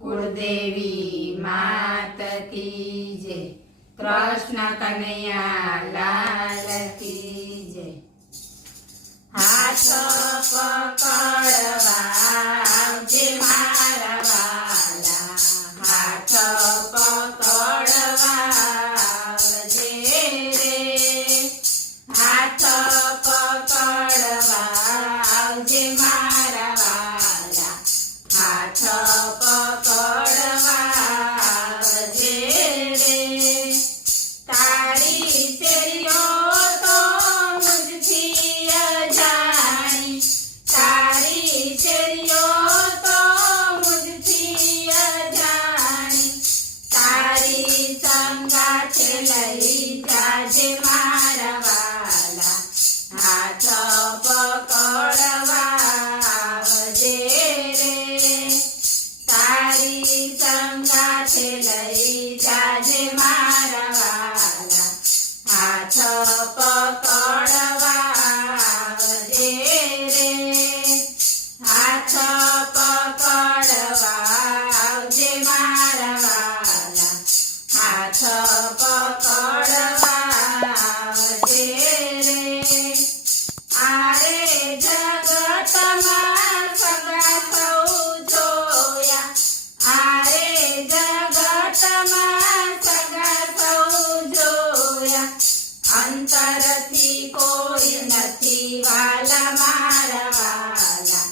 कुलदेवी मात की जय। कृष्ण कन्हैया लाल की जय। हाथ पकड़वा जे मारा वाला, हाथ पकड़वा जे रे, हाथ पकड़वा जे मारा वाला, हाथ पकड़वा जे रे। तारी तेरियो तो मुझથી અજાણી, તારી તેરિયો તો મુझથી અજાણી, તારી સંગાથે લઈ જાજે મારા વાલા, હાથ પકડવા આવજે રે, તારી સંગાથે લઈ જાજે મારા વાલા, હાથ પકડવા આવજે રે, હાથ પકડવા આવજે મારા વાલા, હાથ પકડવા આવજે રે। આરે જગતમાં સગા સૌ જોયા, આરે જગતમાં સગા સૌ જોયા, અંતરથી કોઈ નથી વાલા મારા વાલા,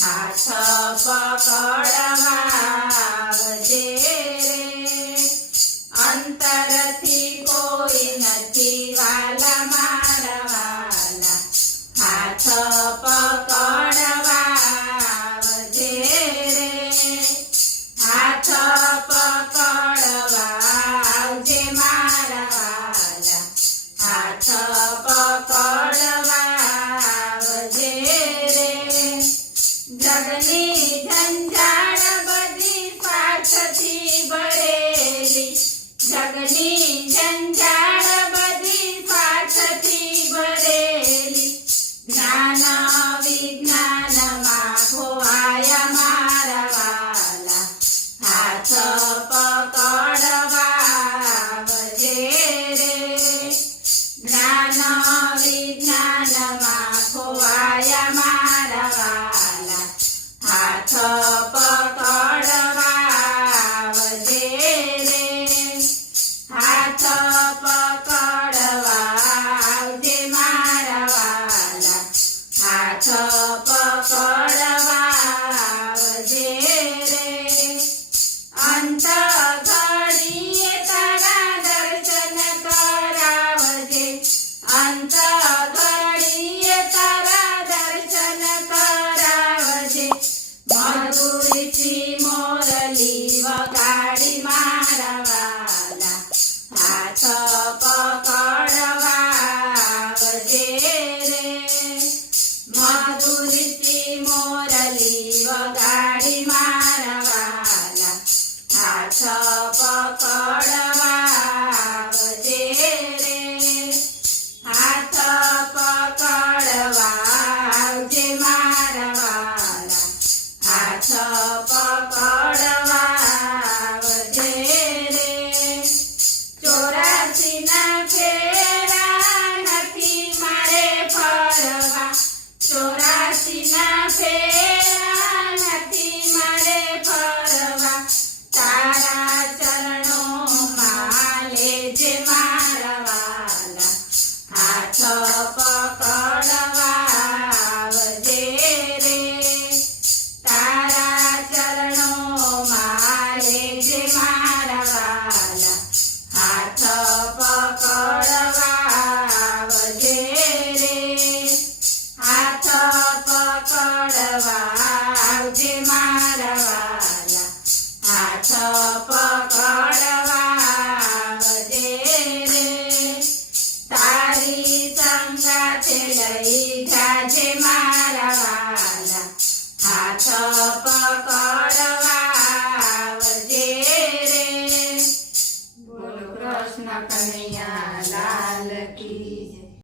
હાથ પકડવા આવજે રે, અંતરથી કોઈ નથી વાલા મારા વાલા, હાથ પકડવા આવજે રે, હાથ પકડવા આવજે મારા વાલા, હાથ પકડવા આવજે રે। જગની ઝંઝાળ બધી સ્વાર્થથી ભરેલી, જગની ઝંઝાળ બધી સ્વાર્થથી ભરેલી, જ્ઞાન વિજ્ઞાનમાં ખોવાયા મારા વાલા, હાથ પકડવા આવજે રે, જ્ઞાન વિજ્ઞાનમાં ખોવાયા મારા વાલા, હાથ પકડવા આવજે રે, હાથ પકડવા આવજે મારા વાલા, હાથ પકડવા આવજે રે। અંત ઘડીએ તારા દર્શન કરાવજે, અંત ઘડીએ તારા દર્શન કરાવજે, મધુરથી મોરલી વગાડી મારા વાલા, હાથ પકડવા આવજે રે, મધુરથી મોરલી વગાડી મારા વાલા, હાથ પકડવા આવજે રે, હાથ પકડવા આવજે મારા વાલા, હાથ પકડવા આવજે રે। 84 ના ફેરા નથી મારે ફરવા, 84 ના ફેરા નથી મારે ફરવા, તારા ચરણોમાં લેજે મારા વાલા, હાથ પકડવા આવજે રે, તારા ચરણોમાં લેજે મારા વાલા, હાથ પકડવા આવજે રે, હાથ પકડવા આવજે મારા વાલા, હાથ પકડવા આવજે રે, તારી સંગાથે લઈ જાજે મારા વાલા, હાથ પકડવા